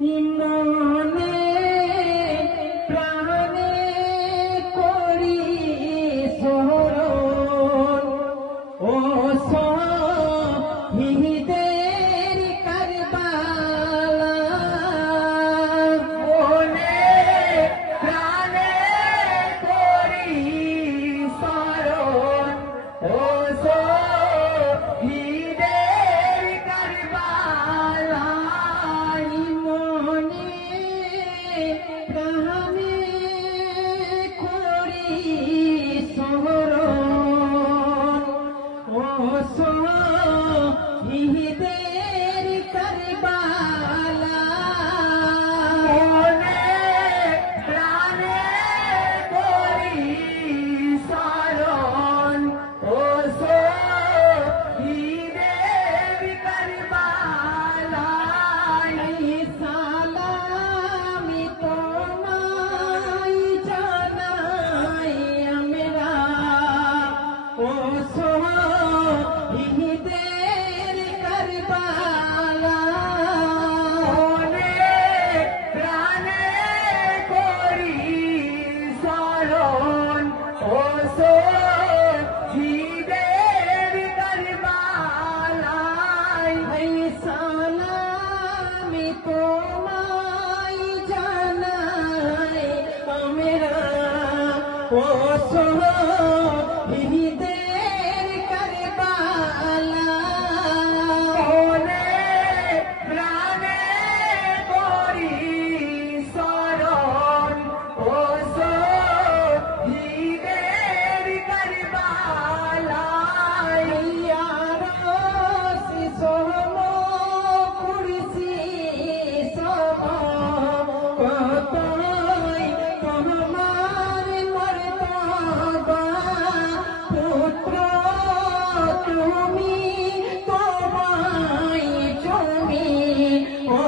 মনে প্রাণে করি স্মরণ ও শহীদের কারবালা। মনে প্রাণে করি স্মরণ ও শহীদের কারবালা। শহীদের কারবালা মনে প্রাণে করি স্মরণ ও শহীদের কারবালা। সালামি তোমায় জানাই আমরা ও শহীদের কারবালা। মনে প্রাণে করি স্মরণ ও শহীদের কারবালা। সালামি তোমায় জানাই আমরা ও শহীদের কারবালা। মনে প্রাণে করি স্মরণ ও শহীদের কারবালা। আরশি সম কুরসি সম কতই তোমার মর্তবা। পুত্র তুমি তোমায় তুমি ও